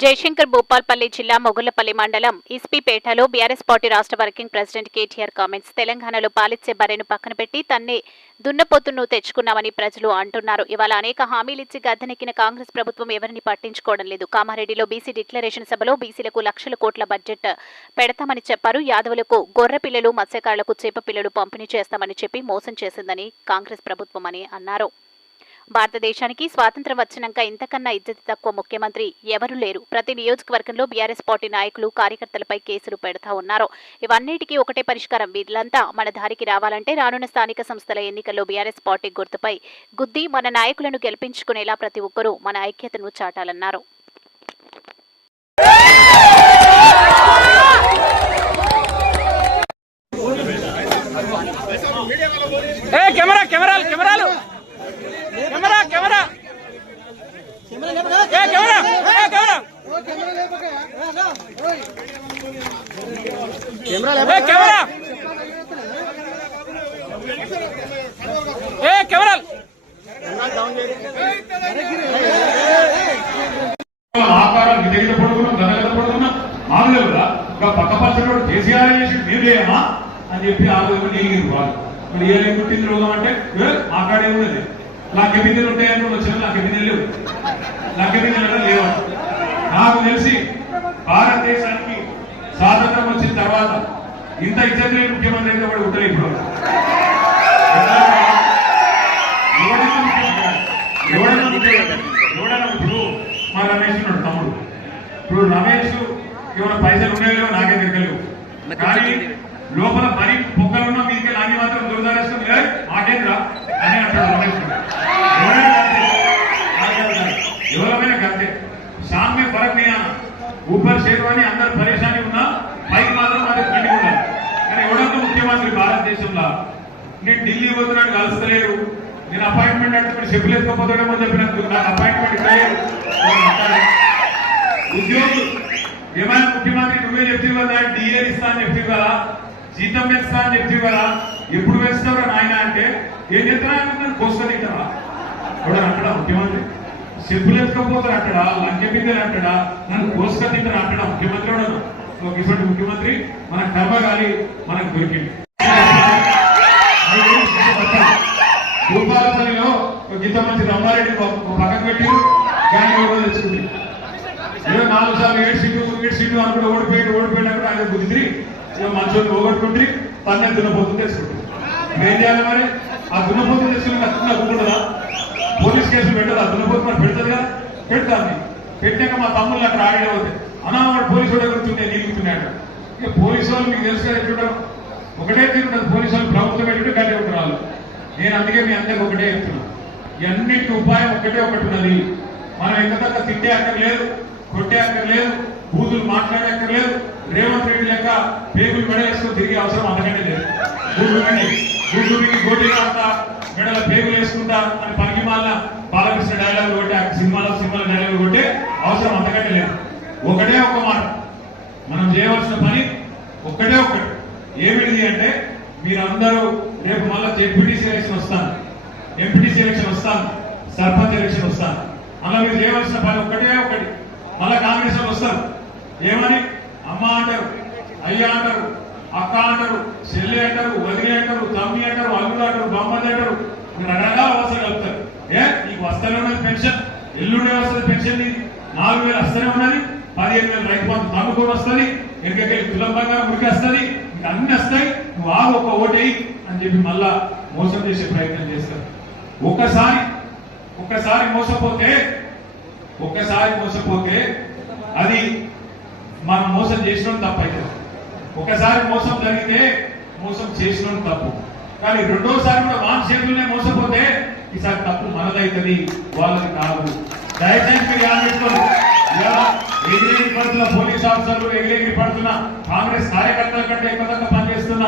జయశంకర్ భూపాల్పల్లి జిల్లా మొగుళ్ళపల్లి మండలం ఇస్పీపేటలో బీఆర్ఎస్ పార్టీ రాష్ట్ర వర్కింగ్ ప్రెసిడెంట్ కేటీఆర్ కామెంట్స్. తెలంగాణలో పాలిచ్చే బర్రెను పక్కన పెట్టి తన్నే దున్నపోతును తెచ్చుకున్నామని ప్రజలు అంటున్నారు. ఇవాళ అనేక హామీలిచ్చి గద్దెనెక్కిన కాంగ్రెస్ ప్రభుత్వం ఎవరిని పట్టించుకోవడం లేదు. కామారెడ్డిలో బీసీ డిక్లరేషన్ సభలో బీసీలకు లక్షల కోట్ల బడ్జెట్ పెడతామని చెప్పారు. యాదవులకు గొర్రె పిల్లలు మత్స్యకారులకు చేప పిల్లలు పంపిణీ చేస్తామని చెప్పి మోసం చేసిందని కాంగ్రెస్ ప్రభుత్వం అని అన్నారు. భారతదేశానికి స్వాతంత్రం వచ్చినాక ఇంతకన్నా ఇజ్జతి తక్కువ ముఖ్యమంత్రి ఎవరూ లేరు. ప్రతి నియోజకవర్గంలో బీఆర్ఎస్ పార్టీ నాయకులు కార్యకర్తలపై కేసులు పెడతా ఉన్నారు. ఇవన్నిటికీ ఒకటే పరిష్కారం. వీళ్ళంతా మన దారికి రావాలంటే రానున్న స్థానిక సంస్థల ఎన్నికల్లో బీఆర్ఎస్ పార్టీ గుర్తుపై గుద్ది మన నాయకులను గెలిపించుకునేలా ప్రతి ఒక్కరూ మన ఐక్యతను చాటాలన్నారు. ఏ కెమెరా కెమెరాలు కెమెరాలు కెమెరా కెమెరా ఏ కెమెరా ఏ కెమెరా ఏ కెమెరా! ఏ కెమెరాలు ఆకారాలు గిదగిద పడుకున్నాం గదగద పడుకున్నాం మామూలు కదా ఇంకా పక్క పచ్చడి కేసీఆర్ చేసి మీరు చేయమా అని చెప్పి ఆ రోజు నీగిరి వాళ్ళు ఇప్పుడు ఏ పుట్టింది రోగం అంటే ఏ, మా కాడే ఉన్నది లాకె బిందెలు ఉంటాయని వచ్చిన లాకె బిందెలు లేవు. లాకె బిందెలు లేవు? నాకు తెలిసి భారతదేశానికి స్వాతంత్రం వచ్చిన తర్వాత ఇంత ఇజ్జత్ లేని ముఖ్యమంత్రి అయితే కూడా ఉండలేదు ఇప్పుడు? ఇప్పుడు మా రమేష్ ఉన్నాడు తమ్ముడు. ఇప్పుడు రమేష్ ఏమైనా పైసలు ఉన్నాయో నాకే తిరగలేవు కానీ లోపల పని పొక్కలున్నా ఉన్న మీదకి నాని మాత్రం దురదరేస్తుంది "ఏయ్, మాకేంద్రా? అని అంటాడు రమేష్. ఢిల్లీ పోతున్నాను కలుస్తలేరు నేను అపాయింట్మెంట్ అంటే మీరు చెప్పులు ఎత్తుకపోతాడేమో చెప్పినందుకు నాకు అపాయింట్మెంట్ ఇవ్వలేదు ఉద్యోగులు ఏమైనా ముఖ్యమంత్రి నువ్వే చెప్తావు కదా డిఏ ఇస్తా అని చెప్తావు కదా జీతం పెంచుతా అని చెప్తావు కదా ఎప్పుడు పెంచుతావురా నాయన అంటే ఏం చెప్తున్నా నన్ను కోసుకొని తింటావా? ఎవడని ముఖ్యమంత్రి? చెప్పులు ఎత్తుకపోతారు అక్కడ లంకె బిందెలు అంటాడా? నన్ను కోసుకొని తింటారు అంటాడా ముఖ్యమంత్రి ఎవడను ఒక ఇటువంటి ముఖ్యమంత్రి మన కర్మ కానీ మనకు దొరికింది. ఒక గీత మంచి రమ్మారెడ్డి పక్కకు పెట్టి గ్యాంగ్ ఎవరో తెచ్చుకుంది ఏదో నాలుగు సార్లు ఏడు సీట్లు ఏడు సీట్లు అనుకుంటే ఓడిపోయి ఓడిపోయినప్పుడు ఆయన కుదిరి మంచి పోగొట్టుకుంటే తన్నే దున్నపోతుంది తెచ్చుకుంటుంది ఏం చేయాలి మరి? ఆ దున్నపోతు తెచ్చుకుని ఖచ్చితంగా ఒప్పుకుంటుందా పోలీస్ కేసులు పెట్టదు ఆ దున్నపోతు మరి పెడుతుంది కదా? పెడతాను పెట్టాక మా తమ్ముళ్ళు అక్కడ ఆడే అవుతాయి పోలీసు వాడు ఎగురుతుండే నిలుగుతున్నాడు ఇక పోలీసు వాళ్ళు మీకు తెలుసు కదా ఎట్లుంటారు. ఒకటే తీరుంటుంది. పోలీసు వాళ్ళు ప్రభుత్వం ఎటువంటి కలిగి ఉంటారు వాళ్ళు. నేను అందుకే మీ అందరికి ఒకటే చెప్తున్నాను ఎన్నింటి ఉపాయం ఒకటే ఒకటి ఉన్నది. మనం ఎంత తింటే అక్కర్లేదు కొట్టే అక్కర్లేదు బూతులు మాట్లాడే అక్కర్లేదు రేవంత్ రెడ్డి లెక్క పేగులు మెడలేసుకొని తిరిగే అవసరం అంతకంటే లేదు. గూడూరికి గూడూరికి గోటీగా అంతా మెడల పేగులు వేసుకుంటా అని పనికి మాల బాలకృష్ణ డైలాగ్ కొట్టే సినిమాలో సినిమాలో డైలాగులు కొట్టే అవసరం అంతకంటే లేదు. ఒకటే ఒక మాట. మనం చేయవలసిన పని ఒక్కటే ఒకటి ఏమిటిది అంటే మీరందరూ రేపు మళ్ళీ జెడ్పీటీసీ వేసి వస్తాను. ఎంపీటీసీ ఎలక్షన్ వస్తాను సర్పంచ్ ఎలక్షన్ వస్తాను. అలా మీరు చేయవలసిన పని ఒకటే ఒకటి మళ్ళా కాంగ్రెస్ వాళ్ళు వస్తారు. ఏమని? అమ్మ అంటారు అయ్య అంటారు అక్క అంటారు చెల్లి అంటారు వదిలి అంటారు తమ్మి అంటారు అల్లుడు అంటారు బొమ్మది అంటారు. మీరు రకరకాల అవసరం కలుపుతారు. ఏ? నీకు వస్తూనే ఉన్నది పెన్షన్ ఎల్లుండే వస్తుంది పెన్షన్ నీకు నాలుగు వేలు వస్తూనే ఉన్నది పదిహేను వేలు రైతు బంధు తమ్ముకొని వస్తుంది ఎక్కడికెళ్ళి తులం బంగారం ఇంకా అన్ని వస్తాయి నువ్వు ఆగు ఒక ఓటేయి అని చెప్పి మళ్ళా మోసం చేసే ప్రయత్నం చేస్తారు. ఒక్కసారి ఒక్కసారి మోసపోతే ఒక్కసారి మోసపోతే అది మనం మోసం చేసిన తప్పైతే ఒకసారి మోసం జరిగితే మోసం చేసిన తప్పు. కానీ రెండోసారి కూడా వాన్ చేతులనే మోసపోతే ఈసారి తప్పు మనదైతుంది వాళ్ళది కాదు. దయచేసి మీరు ఇలా ఎగిరెగిరి పడుతున్న పోలీస్ ఆఫీసర్లు ఎగిరెగిరి పడుతున్న కాంగ్రెస్ కార్యకర్తల కంటే ఎక్కువ పనిచేస్తున్న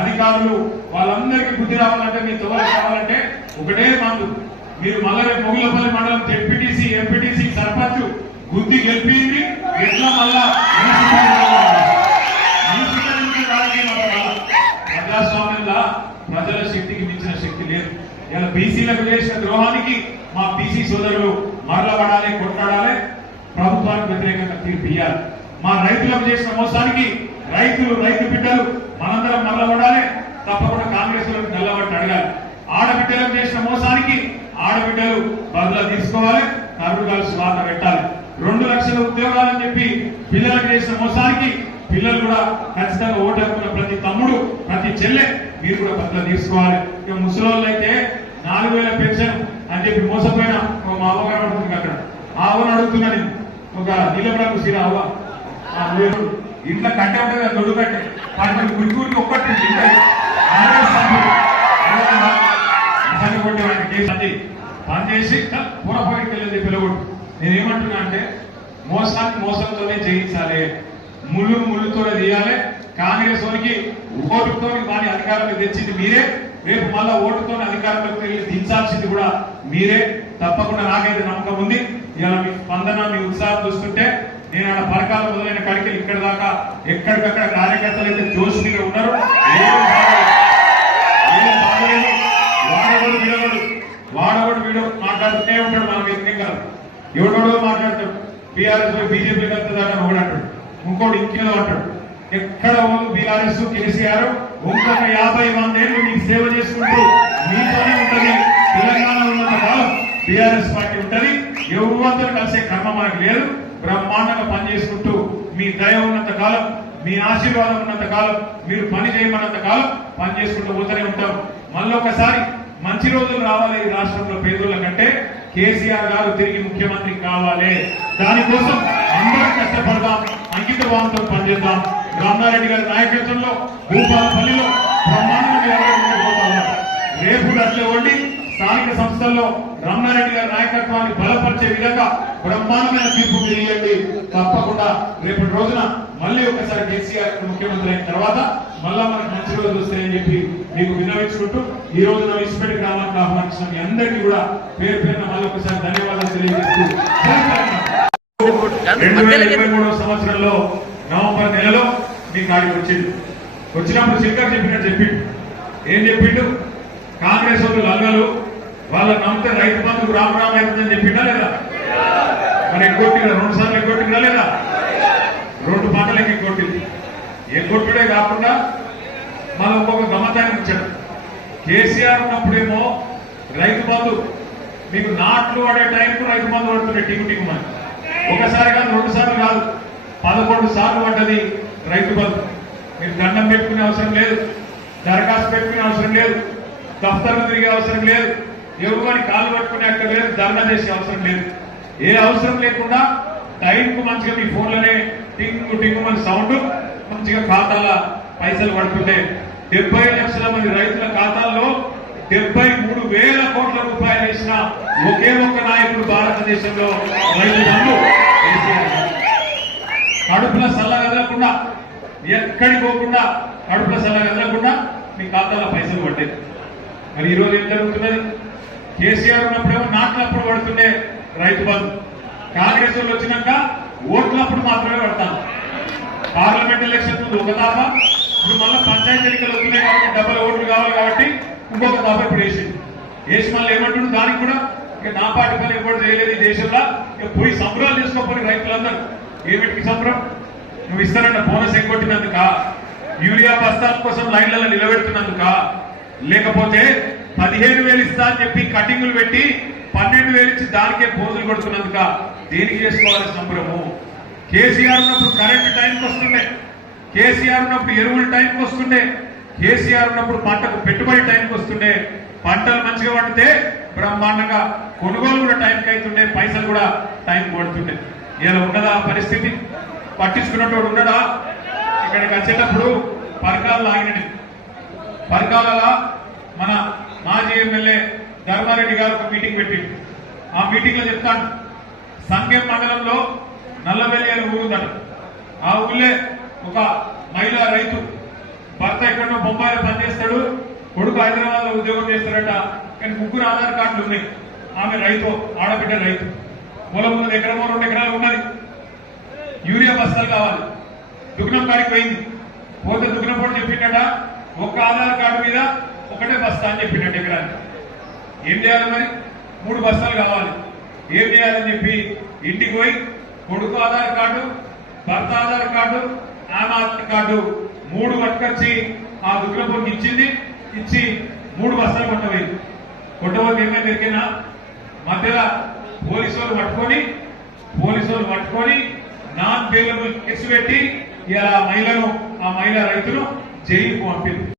అధికారులు వాళ్ళందరికీ బుద్ధి రావాలంటే మీ తొలగి కావాలంటే ఒకటే మందు మీరు మళ్ళీ రేపు మొగులపల్లి మండలం ఎంపీటీసీ ఎంపీటీసీ సర్పంచ్ గుద్ది గెలిపింది ఎట్లా మళ్ళా మున్సిపల్ ప్రజల శక్తికి మించిన శక్తి లేదు. ఇలా బీసీలకు చేసిన ద్రోహానికి మా బీసీ సోదరులు మరల పడాలి కొట్లాడాలి. ప్రభుత్వానికి వ్యతిరేకంగా తీర్పు ఇయ్యాలి మా రైతులకు చేసిన మోసానికి రైతులు రైతు బిడ్డలు మనందరం నల్లబడాలి తప్పకుండా కాంగ్రెస్లో నల్లబడి అడగాలి. ఆడబిడ్డలకు చేసిన మోసానికి ఆడబిడ్డలు బదులు తీసుకోవాలి కరుడుగాలు స్వాత పెట్టాలి. రెండు లక్షల ఉద్యోగాలని చెప్పి పిల్లలకు చేసిన మోసానికి పిల్లలు కూడా ఖచ్చితంగా ఓటు ప్రతి తమ్ముడు ప్రతి చెల్లె మీరు కూడా బదులు తీసుకోవాలి. ఇక ముసలోళ్ళు అయితే నాలుగు వేల పెన్షన్ అని చెప్పి మోసపోయిన ఒక మా అవ్వగారు అడుగుతుంది అక్కడ. ఆ అవ్వను అడుగుతున్నా నేను ఒక నిలబడకు సీరా అవ్వ. ఇంట్లో కట్టే ఉంటుంది దొడ్డు కట్టే. పది మంది ఒక్కటి ఇంట్లో ఆరే అది. పని చేసి వెళ్ళేది పిల్లగొట్టు నేనేమంటున్నా అంటే మోసాన్ని మోసంతోనే జయించాలి. ముళ్ళు ముళ్ళుతోనే తీయాలి. కాంగ్రెస్ వారికి ఓటుతో వారి అధికారంలో తెచ్చింది మీరే. రేపు మళ్ళా ఓటుతో అధికారంలోకి వెళ్ళి దించాల్సింది కూడా మీరే. తప్పకుండా నాకైతే నమ్మకం ఉంది. ఇలా మీ స్పందన మీ ఉత్సాహం చూస్తుంటే నేను ఆడ పరకాలు మొదలైన కాడికి ఇక్కడ దాకా ఎక్కడికక్కడ కార్యకర్తలు అయితే జోష్ మీద ఉన్నారు. ఏం వాడవాడు వీడవాడు వాడవాడు? వీడు మాట్లాడుతూనే ఉంటాడు మనం ఎన్నిక కాదు ఎవడోడో మాట్లాడతాడు. బీఆర్ఎస్ బీజేపీ కలుతుందట ఒకడు అంటాడు. ఇంకోటి ఇంకేదో అంటాడు. ఎక్కడ వాళ్ళు బీఆర్ఎస్ కేసీఆర్ ఇంకొక యాభై వందేళ్ళు మీకు సేవ చేసుకుంటూ మీతోనే ఉంటది. తెలంగాణ ఉన్నంత కాలం బీఆర్ఎస్ పార్టీ ఉంటది. ఎవరితో కలిసే కర్మ మనకు లేదు. బ్రహ్మాండంగా పనిచేసుకుంటూ మీ దయ ఉన్నంత కాలం మీ ఆశీర్వాదం ఉన్నంత కాలం మీరు పని చేయమన్నంత కాలం పని చేసుకుంటూ పోతూనే ఉంటాం. మళ్ళీ ఒకసారి మంచి రోజులు రావాలి ఈ రాష్ట్రంలో పేదోళ్ళ కంటే. కేసీఆర్ గారు తిరిగి ముఖ్యమంత్రి కావాలి. దానికోసం అందరం కష్టపడదాం అంకిత భావంతో పనిచేద్దాం. రామారెడ్డి గారి నాయకత్వంలో భూపాలపల్లిలో బ్రహ్మాండంగా రేపు అట్లే వండి స్థానిక సంస్థల్లో రమణారెడ్డి గారి నాయకత్వాన్ని బలపరిచే విధంగా బ్రహ్మాండమైన తీర్పు తెలియండి. తప్పకుండా రేపటి రోజున మళ్ళీ ఒకసారి కేసీఆర్ ముఖ్యమంత్రి అయిన తర్వాత మళ్ళా మనకు మంచి రోజులు వస్తాయని చెప్పి మీకు విన్నవించుకుంటూ ఈ రోజున విసిపెట్టి గ్రామానికి ఆహ్వానించిన మీ అందరికీ కూడా పేరు పేరున మళ్ళీ ఒకసారి ధన్యవాదాలు తెలియజేస్తూ రెండు వేల ఇరవై మూడవ సంవత్సరంలో నవంబర్ నెలలో మీకు కాడికి వచ్చింది. వచ్చినప్పుడు శంకర్ చెప్పినట్టు చెప్పిండు. ఏం చెప్పిండు? కాంగ్రెస్ వాళ్ళు లంగలు వాళ్ళ నమ్మితే రైతు బంధుకు రామ్ రామ్ అవుతుందని చెప్పిండా లేదా? మరి ఎగ్గొట్టిన రెండు సార్లు ఎగ్గొట్టిందా లేదా? రెండు పంటలకి ఎగ్గొట్టింది ఎగ్గొట్టుడే కాకుండా మనం ఒక్కొక్క గమతాన్ని ఇచ్చాడు కేసీఆర్ ఉన్నప్పుడేమో రైతు బంధు మీకు నాట్లు పడే టైంకు రైతు బంధు పడుతుండే టీకు టీకు అని ఒకసారి కాదు రెండు సార్లు కాదు. పదకొండు పడ్డది రైతు బంధు. మీరు దండం పెట్టుకునే అవసరం లేదు దరఖాస్తు పెట్టుకునే అవసరం లేదు దఫ్తర్లు తిరిగే అవసరం లేదు ఎవరు కాలు పట్టుకునే అక్కడ లేదు ధర్నా చేసే అవసరం లేదు. ఏ అవసరం లేకుండా టైంకు మంచిగా మీ ఫోన్లోనే టింగు టింగు మన సౌండ్ మంచిగా ఖాతాల పైసలు పడుతుంటే డెబ్బై లక్షల మంది రైతుల ఖాతాల్లో డెబ్బై మూడు వేల కోట్ల రూపాయలు వేసిన ఒకే ఒక్క నాయకుడు భారతదేశంలో రైతు కడుపులో సల్ల కదలకుండా ఎక్కడికి పోకుండా కడుపులో సల్ల కదలకుండా మీ ఖాతాలో పైసలు పడ్డాయి. మరి ఈరోజు ఏం జరుగుతున్నది? కేసీఆర్ ఉన్నప్పుడేమో నాట్లప్పుడు పడుతుండే రైతు బంధు. కాంగ్రెస్ వాళ్ళు వచ్చినాక ఓట్లప్పుడు మాత్రమే పడతాను పార్లమెంట్ ఎలక్షన్ ముందు ఒక దాప ఇప్పుడు మళ్ళీ పంచాయతీ ఎన్నికలు వస్తున్నాయి కాబట్టి డబ్బులు ఓట్లు కావాలి కాబట్టి ఇంకొక దాప ఇప్పుడు వేసింది. వేసి మళ్ళీ ఏమంటుంది దానికి కూడా ఇక నా పార్టీ పని ఎప్పుడు చేయలేదు ఈ దేశంలో. ఇక పోయి సంబరాలు చేసుకోకపోయి రైతులందరూ. ఏమిటికి సంబరం నువ్వు ఇస్తానన్న బోనస్ ఎగ్గొట్టినందుక? యూరియా బస్తాల కోసం లైన్లలో నిలబెడుతున్నందుక? లేకపోతే పదిహేను వేలు ఇస్తా అని చెప్పి కటింగులు పెట్టి పన్నెండు వేలు ఇచ్చి దానికే పోజులు కొడుతున్నందుక? దేనికి చేసుకోవాలి సంబరము? కేసీఆర్ ఉన్నప్పుడు కరెంట్ టైంకి వస్తుండే. కేసీఆర్ ఉన్నప్పుడు ఎరువులు టైంకి వస్తుండే. కేసీఆర్ ఉన్నప్పుడు పంటకు పెట్టుబడి టైంకి వస్తుండే. పంటలు మంచిగా పండితే బ్రహ్మాండంగా కొనుగోలు కూడా టైంకి అవుతుండే. పైసలు కూడా టైంకి పడుతుండే. ఇలా ఉన్నదా పరిస్థితి? పట్టించుకున్నటువంటి ఉన్నదా? ఇక్కడికి వచ్చేటప్పుడు పరకాలు ఆగినది పరకాలలో మన మాజీ ఎమ్మెల్యే ధర్మారెడ్డి గారు ఒక మీటింగ్ పెట్టి ఆ మీటింగ్లో చెప్తాను. సంఘం మండలంలో నల్లబెల్లి అని ఊరుందట ఆ ఊళ్ళే ఒక మహిళా రైతు భర్త ఎక్కడో బొంబాయిలో పనిచేస్తాడు కొడుకు హైదరాబాద్లో ఉద్యోగం చేస్తాడట. కానీ ముగ్గురు ఆధార్ కార్డులు ఉన్నాయి. ఆమె రైతు ఆడబిడ్డ రైతు. పొలం ఉన్నది ఎకరమో రెండు ఎకరాలు ఉన్నది యూరియా బస్తాలు కావాలి. దుగ్నం కాడికి పోయింది. పోతే దుగ్నం కూడా చెప్పిండట ఒక్క ఆధార్ కార్డు మీద ఒకటే బస్తా అని చెప్పిండట ఎకరానికి. ఏం చేయాలి మరి? మూడు బస్తాలు కావాలి. ఏం చేయాలని చెప్పి ఇంటికి పోయి కొడుకు ఆధార్ కార్డు భర్త ఆధార్ కార్డు ఆమె ఆధార్ కార్డు మూడు పట్టుకొచ్చి ఆ దుగ్రపురికి ఇచ్చింది ఇచ్చి మూడు బస్తాలు కొట్టబోయింది. కొట్టబోతే ఏమైంది ఎరికినా మధ్యలో పోలీసు వాళ్ళు పట్టుకొని పోలీసు వాళ్ళు పట్టుకొని నాన్ బెయిలబుల్ కేసు పెట్టి ఇలా మహిళను ఆ మహిళా రైతును జైలుకు పంపింది